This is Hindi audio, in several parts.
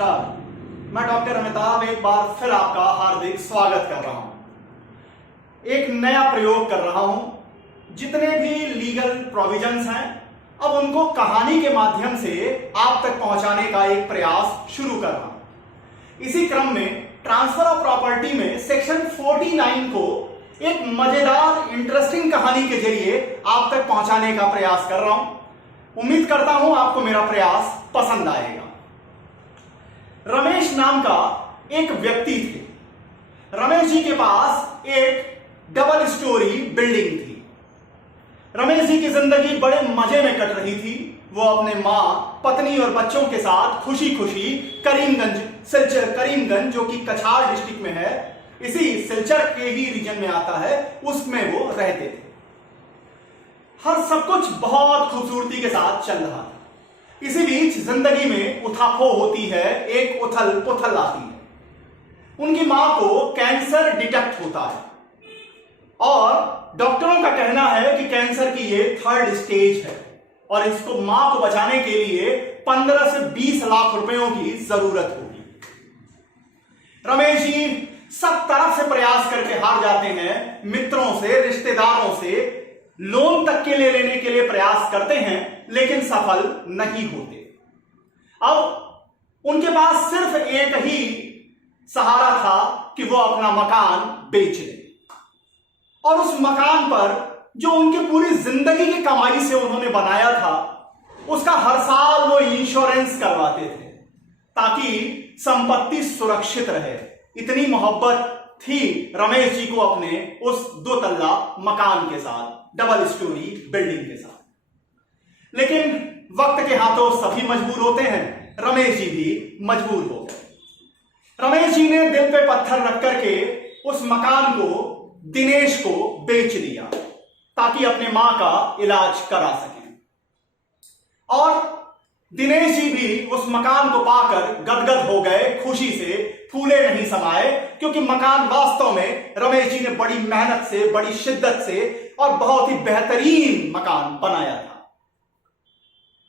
नमस्कार, मैं डॉक्टर अमिताभ एक बार फिर आपका हार्दिक स्वागत कर रहा हूं। एक नया प्रयोग कर रहा हूं। जितने भी लीगल प्रोविजंस हैं अब उनको कहानी के माध्यम से आप तक पहुंचाने का एक प्रयास शुरू कर रहा हूं। इसी क्रम में ट्रांसफर ऑफ प्रॉपर्टी में सेक्शन 49 को एक मजेदार इंटरेस्टिंग कहानी के जरिए आप तक पहुंचाने का प्रयास कर रहा हूं। उम्मीद करता हूं आपको मेरा प्रयास पसंद आएगा। रमेश नाम का एक व्यक्ति थे। रमेश जी के पास एक डबल स्टोरी बिल्डिंग थी। रमेश जी की जिंदगी बड़े मजे में कट रही थी। वो अपने मां, पत्नी और बच्चों के साथ खुशी खुशी करीमगंज जो कि कछार डिस्ट्रिक्ट में है, इसी सिलचर के ही रीजन में आता है, उसमें वो रहते थे। हर सब कुछ बहुत खूबसूरती के साथ चल रहा था। इसी बीच जिंदगी में उठापो होती है, एक उथल पुथल आती है। उनकी मां को कैंसर डिटेक्ट होता है और डॉक्टरों का कहना है कि कैंसर की ये 3rd स्टेज है और इसको मां को बचाने के लिए 15 से 20 लाख रुपयों की जरूरत होगी। रमेश जी सब तरफ से प्रयास करके हार जाते हैं। मित्रों से, रिश्तेदारों से लोन तक के लिए लेने के लिए प्रयास करते हैं, लेकिन सफल नहीं होते। अब उनके पास सिर्फ एक ही सहारा था कि वो अपना मकान बेच दें और उस मकान पर जो उनकी पूरी जिंदगी की कमाई से उन्होंने बनाया था, उसका हर साल वो इंश्योरेंस करवाते थे ताकि संपत्ति सुरक्षित रहे। इतनी मोहब्बत थी रमेश जी को अपने उस 2 तल्ला मकान के साथ, डबल स्टोरी बिल्डिंग के साथ। लेकिन वक्त के हाथों सभी मजबूर होते हैं। रमेश जी भी मजबूर हो गए। रमेश जी ने दिल पे पत्थर रख करके उस मकान को दिनेश को बेच दिया ताकि अपने मां का इलाज करा सकें। और दिनेश जी भी उस मकान को पाकर गदगद हो गए, खुशी से फूले नहीं समाये, क्योंकि मकान वास्तव में रमेश जी ने बड़ी मेहनत से, बड़ी शिद्दत से और बहुत ही बेहतरीन मकान बनाया था।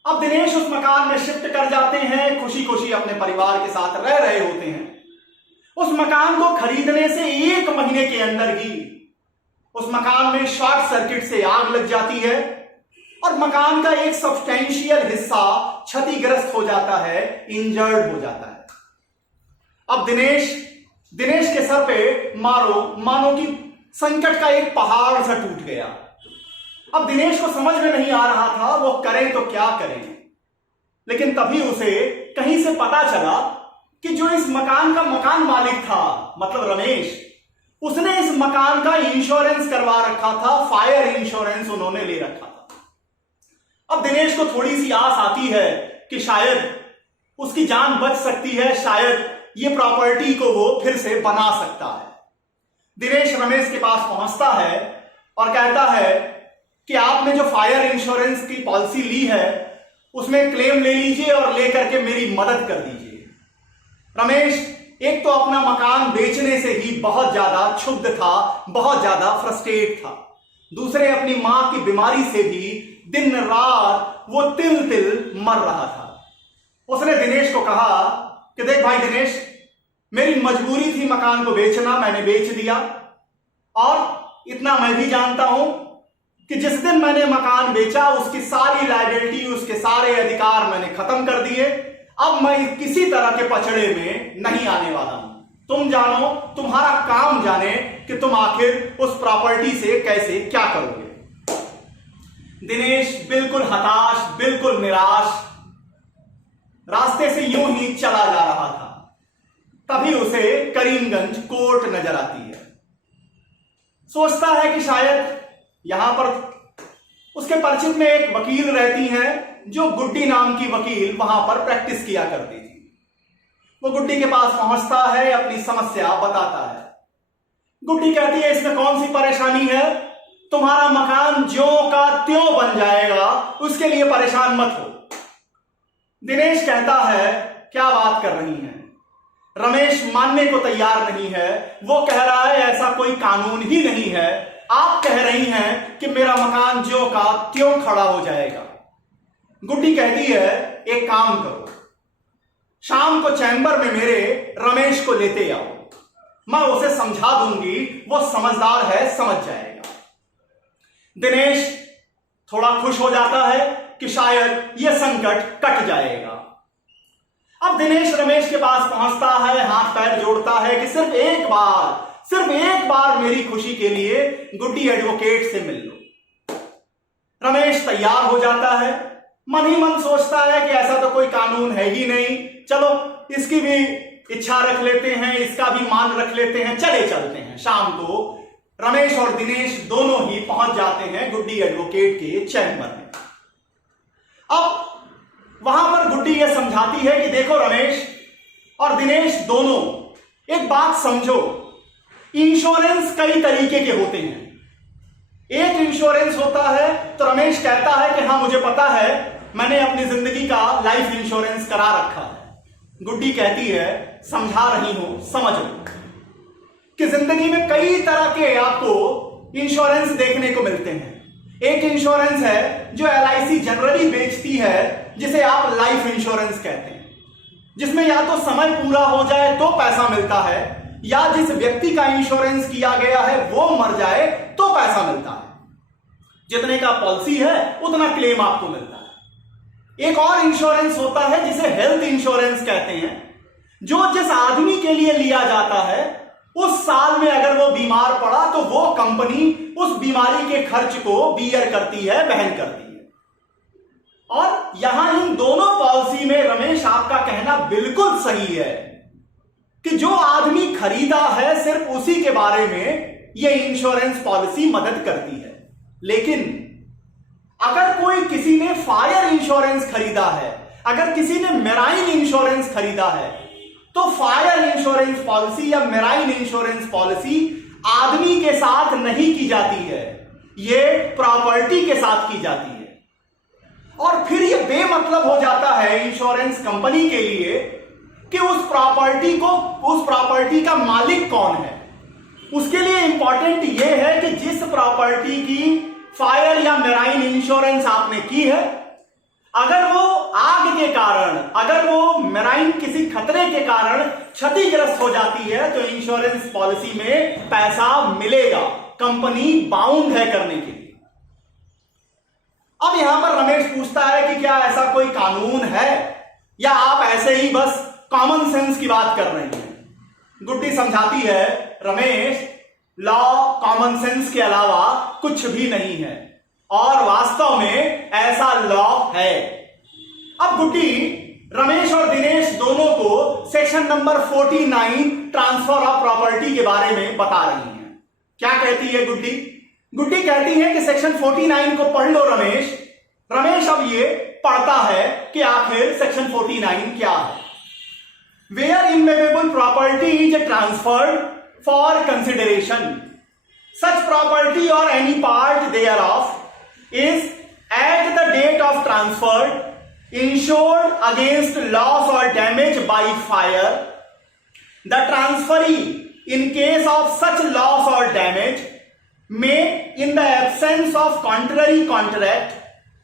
अब दिनेश उस मकान में शिफ्ट कर जाते हैं, खुशी खुशी अपने परिवार के साथ रह रहे होते हैं। उस मकान को खरीदने से 1 महीने के अंदर ही उस मकान में शॉर्ट सर्किट से आग लग जाती है और मकान का एक सब्सटेंशियल हिस्सा क्षतिग्रस्त हो जाता है, इंजर्ड हो जाता है। अब दिनेश के सर पे मानो कि संकट का एक पहाड़ सा टूट गया। अब दिनेश को समझ में नहीं आ रहा था वो करें तो क्या करें। लेकिन तभी उसे कहीं से पता चला कि जो इस मकान का मकान मालिक था, मतलब रमेश, उसने इस मकान का इंश्योरेंस करवा रखा था, फायर इंश्योरेंस उन्होंने ले रखा था। अब दिनेश को थोड़ी सी आस आती है कि शायद उसकी जान बच सकती है, शायद ये प्रॉपर्टी को वो फिर से बना सकता है। दिनेश रमेश के पास पहुंचता है और कहता है कि आपने जो फायर इंश्योरेंस की पॉलिसी ली है उसमें क्लेम ले लीजिए और लेकर के मेरी मदद कर दीजिए। रमेश एक तो अपना मकान बेचने से ही बहुत ज्यादा क्षुब्ध था, बहुत ज्यादा फ्रस्ट्रेट था। दूसरे अपनी मां की बीमारी से भी दिन रात वो तिल तिल मर रहा था। उसने दिनेश को कहा कि देख भाई दिनेश, मेरी मजबूरी थी मकान को बेचना, मैंने बेच दिया और इतना मैं भी जानता हूं कि जिस दिन मैंने मकान बेचा उसकी सारी लायबिलिटी, उसके सारे अधिकार मैंने खत्म कर दिए। अब मैं किसी तरह के पचड़े में नहीं आने वाला हूं। तुम जानो, तुम्हारा काम जाने कि तुम आखिर उस प्रॉपर्टी से कैसे क्या करोगे। दिनेश बिल्कुल हताश, बिल्कुल निराश रास्ते से यूं ही चला जा रहा था। तभी उसे करीमगंज कोर्ट नजर आती है। सोचता है कि शायद यहां पर उसके परिचित में एक वकील रहती हैं जो गुड्डी नाम की वकील वहां पर प्रैक्टिस किया करती थी। वो गुड्डी के पास पहुंचता है, अपनी समस्या बताता है। गुड्डी कहती है इसमें कौन सी परेशानी है, तुम्हारा मकान ज्यों का त्यों बन जाएगा, उसके लिए परेशान मत हो। दिनेश कहता है क्या बात कर रही हैं। रमेश मानने को तैयार नहीं है। वो कह रहा है ऐसा कोई कानून ही नहीं है, आप कह रही हैं कि मेरा मकान ज्यों का त्यों खड़ा हो जाएगा। गुड्डी कहती है एक काम करो, शाम को चैम्बर में मेरे रमेश को लेते आओ, मैं उसे समझा दूंगी, वो समझदार है, समझ जाएगा। दिनेश थोड़ा खुश हो जाता है कि शायद यह संकट कट जाएगा। अब दिनेश रमेश के पास पहुंचता है, हाथ पैर जोड़ता है कि सिर्फ एक बार मेरी खुशी के लिए गुड्डी एडवोकेट से मिल लो। रमेश तैयार हो जाता है, मन ही मन सोचता है कि ऐसा तो कोई कानून है ही नहीं, चलो इसकी भी इच्छा रख लेते हैं, इसका भी मान रख लेते हैं, चलते हैं। शाम को रमेश और दिनेश दोनों ही पहुंच जाते हैं गुड्डी एडवोकेट के चैम्बर में। अब वहां पर गुड्डी यह समझाती है कि देखो रमेश और दिनेश दोनों, एक बात समझो, इंश्योरेंस कई तरीके के होते हैं। एक इंश्योरेंस होता है, तो रमेश कहता है कि हाँ मुझे पता है, मैंने अपनी जिंदगी का लाइफ इंश्योरेंस करा रखा है। गुड्डी कहती है समझा रही हूं, समझ लो कि जिंदगी में कई तरह के आपको इंश्योरेंस देखने को मिलते हैं। एक इंश्योरेंस है जो LIC जनरली बेचती है, जिसे आप लाइफ इंश्योरेंस कहते हैं, जिसमें या तो समय पूरा हो जाए तो पैसा मिलता है, या जिस व्यक्ति का इंश्योरेंस किया गया है वो मर जाए तो पैसा मिलता है। जितने का पॉलिसी है उतना क्लेम आपको मिलता है। एक और इंश्योरेंस होता है जिसे हेल्थ इंश्योरेंस कहते हैं, जो जिस आदमी के लिए लिया जाता है उस साल में अगर वो बीमार पड़ा तो वो कंपनी उस बीमारी के खर्च को बियर करती है, वहन करती है। और यहां इन दोनों पॉलिसी में रमेश आपका कहना बिल्कुल सही है कि जो आदमी खरीदा है सिर्फ उसी के बारे में ये इंश्योरेंस पॉलिसी मदद करती है। लेकिन अगर कोई किसी ने फायर इंश्योरेंस खरीदा है, अगर किसी ने मेराइन इंश्योरेंस खरीदा है, तो फायर इंश्योरेंस पॉलिसी या मेराइन इंश्योरेंस पॉलिसी आदमी के साथ नहीं की जाती है, ये प्रॉपर्टी के साथ की जाती है। और फिर ये बेमतलब हो जाता है इंश्योरेंस कंपनी के लिए कि उस प्रॉपर्टी का मालिक कौन है। उसके लिए इंपॉर्टेंट यह है कि जिस प्रॉपर्टी की फायर या मेराइन इंश्योरेंस आपने की है, अगर वो आग के कारण, अगर वो मेराइन किसी खतरे के कारण क्षतिग्रस्त हो जाती है तो इंश्योरेंस पॉलिसी में पैसा मिलेगा, कंपनी बाउंड है करने के लिए। अब यहां पर रमेश पूछता है कि क्या ऐसा कोई कानून है या आप ऐसे ही बस कॉमन सेंस की बात कर रहे हैं। गुड्डी समझाती है रमेश, लॉ कॉमन सेंस के अलावा कुछ भी नहीं है और वास्तव में ऐसा लॉ है। अब गुड्डी रमेश और दिनेश दोनों को section number 49 transfer of property के बारे में बता रही हैं। क्या कहती है गुड्डी? गुड्डी कहती है कि सेक्शन 49 को पढ़ लो रमेश। रमेश अब ये पढ़ता है कि आखिर सेक्शन 49 क्या है। Where immutable property is transferred for consideration, such property or any part thereof is at the date of transfer insured against loss or damage by fire. The transferee, in case of such loss or damage, may, in the absence of contrary contract,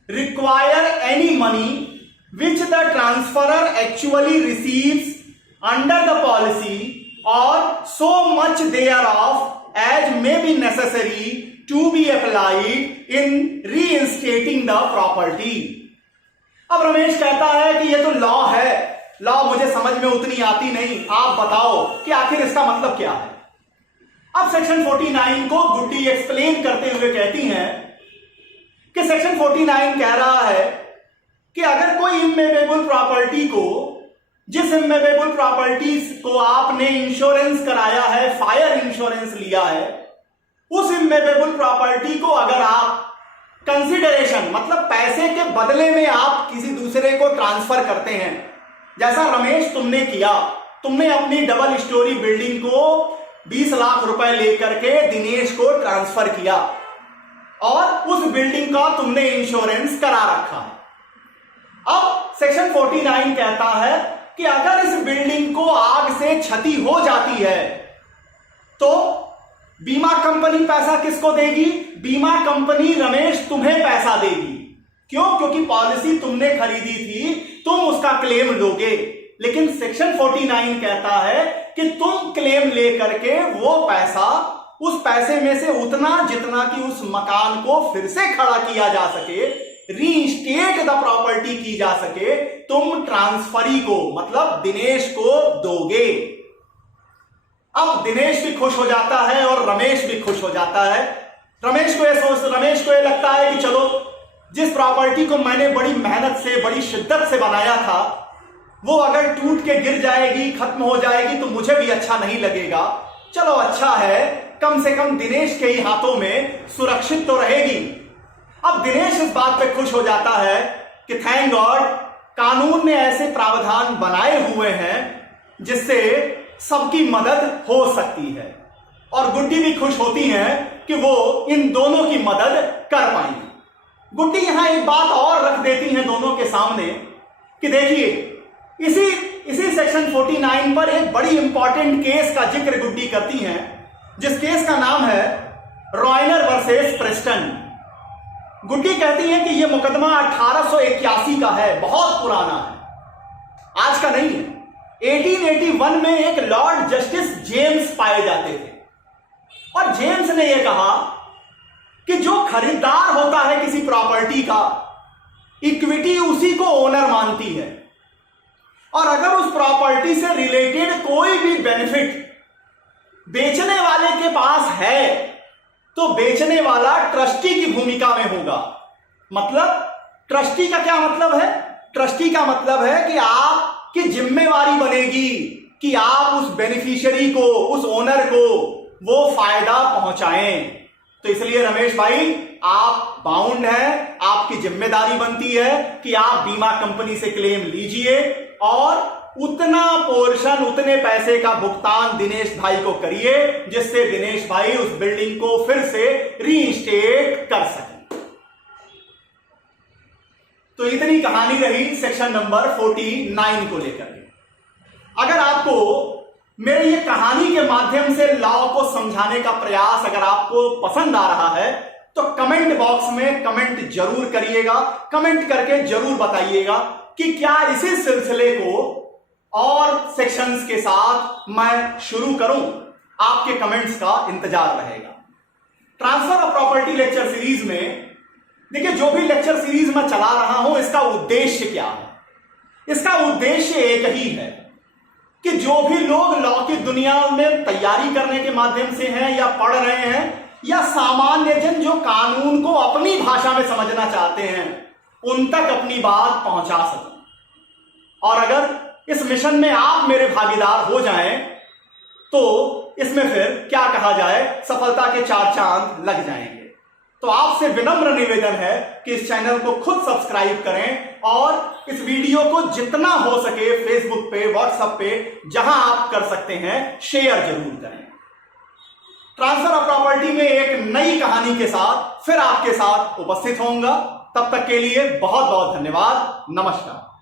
require any money which the transferor actually receives under the policy or so much thereof as may be necessary to be applied in reinstating the property. अब रमेश कहता है कि ये तो लॉ है, लॉ मुझे समझ में उतनी आती नहीं, आप बताओ कि आखिर इसका मतलब क्या है। अब सेक्शन 49 को गुड्डी एक्सप्लेन करते हुए कहती हैं कि सेक्शन 49 कह रहा है कि अगर कोई इम्यूटेबल प्रॉपर्टी को, जिस इम्यूटेबल प्रॉपर्टीज को आपने इंश्योरेंस कराया है, फायर इंश्योरेंस लिया है, उस इम्यूटेबल प्रॉपर्टी को अगर आप कंसिडरेशन मतलब पैसे के बदले में आप किसी दूसरे को ट्रांसफर करते हैं, जैसा रमेश तुमने किया, तुमने अपनी डबल स्टोरी बिल्डिंग को 20 लाख रुपए लेकर के दिनेश को ट्रांसफर किया और उस बिल्डिंग का तुमने इंश्योरेंस करा रखा है। अब सेक्शन 49 कहता है कि अगर इस बिल्डिंग को आग से क्षति हो जाती है तो बीमा कंपनी पैसा किसको देगी? बीमा कंपनी रमेश तुम्हें पैसा देगी। क्यों? क्योंकि पॉलिसी तुमने खरीदी थी, तुम उसका क्लेम लोगे। लेकिन सेक्शन 49 कहता है कि तुम क्लेम लेकर के वो पैसा, उस पैसे में से उतना जितना कि उस मकान को फिर से खड़ा किया जा सके, रीइंस्टेट द प्रॉपर्टी की जा सके, तुम ट्रांसफरी को मतलब दिनेश को दोगे। अब दिनेश भी खुश हो जाता है और रमेश भी खुश हो जाता है। रमेश को ये लगता है कि चलो, जिस प्रॉपर्टी को मैंने बड़ी मेहनत से, बड़ी शिद्दत से बनाया था, वो अगर टूट के गिर जाएगी, खत्म हो जाएगी, तो मुझे भी अच्छा नहीं लगेगा। चलो अच्छा है, कम से कम दिनेश के ही हाथों में सुरक्षित तो रहेगी। अब दिनेश इस बात पे खुश हो जाता है कि थैंक गॉड, कानून ने ऐसे प्रावधान बनाए हुए हैं जिससे सबकी मदद हो सकती है। और गुड्डी भी खुश होती हैं कि वो इन दोनों की मदद कर पाएंगी। गुड्डी यहां एक बात और रख देती हैं दोनों के सामने कि देखिए, इसी सेक्शन 49 पर एक बड़ी इंपॉर्टेंट केस का जिक्र गुड्डी करती हैं, जिस केस का नाम है रॉयनर वर्सेस प्रेस्टन। गुड्डी कहती है कि यह मुकदमा 1881 का है, बहुत पुराना है, आज का नहीं है। 1881 में एक लॉर्ड जस्टिस जेम्स पाए जाते थे और जेम्स ने यह कहा कि जो खरीदार होता है किसी प्रॉपर्टी का, इक्विटी उसी को ओनर मानती है, और अगर उस प्रॉपर्टी से रिलेटेड कोई भी बेनिफिट बेचने वाले के पास है तो बेचने वाला ट्रस्टी की भूमिका में होगा। मतलब ट्रस्टी का क्या मतलब है? ट्रस्टी का मतलब है कि आपकी जिम्मेवारी बनेगी कि आप उस बेनिफिशियरी को, उस ओनर को वो फायदा पहुंचाएं। तो इसलिए रमेश भाई, आप बाउंड हैं, आपकी जिम्मेदारी बनती है कि आप बीमा कंपनी से क्लेम लीजिए और उतना पोर्शन, उतने पैसे का भुगतान दिनेश भाई को करिए जिससे दिनेश भाई उस बिल्डिंग को फिर से रीइंस्टेट कर सके। तो इतनी कहानी रही सेक्शन नंबर 49 को लेकर के। अगर आपको मेरे ये कहानी के माध्यम से लॉ को समझाने का प्रयास अगर आपको पसंद आ रहा है तो कमेंट बॉक्स में कमेंट जरूर करिएगा, कमेंट करके जरूर बताइएगा कि क्या इसी सिलसिले को और सेक्शंस के साथ मैं शुरू करूं। आपके कमेंट्स का इंतजार रहेगा। Transfer of property lecture series में देखिए, जो भी लेक्चर सीरीज मैं चला रहा हूं, इसका उद्देश्य क्या है? इसका उद्देश्य एक ही है कि जो भी लोग लॉ की दुनिया में तैयारी करने के माध्यम से हैं या पढ़ रहे हैं, या सामान्य जन जो कानून को अपनी भाषा में समझना चाहते हैं, उन तक अपनी बात पहुंचा सकें। और अगर इस मिशन में आप मेरे भागीदार हो जाएं तो इसमें फिर क्या कहा जाए, सफलता के 4 चांद लग जाएंगे। तो आपसे विनम्र निवेदन है कि इस चैनल को खुद सब्सक्राइब करें और इस वीडियो को जितना हो सके फेसबुक पे, व्हाट्सएप पे, जहां आप कर सकते हैं, शेयर जरूर करें। ट्रांसफर ऑफ प्रॉपर्टी में एक नई कहानी के साथ फिर आपके साथ उपस्थित होऊंगा। तब तक के लिए बहुत बहुत धन्यवाद। नमस्कार।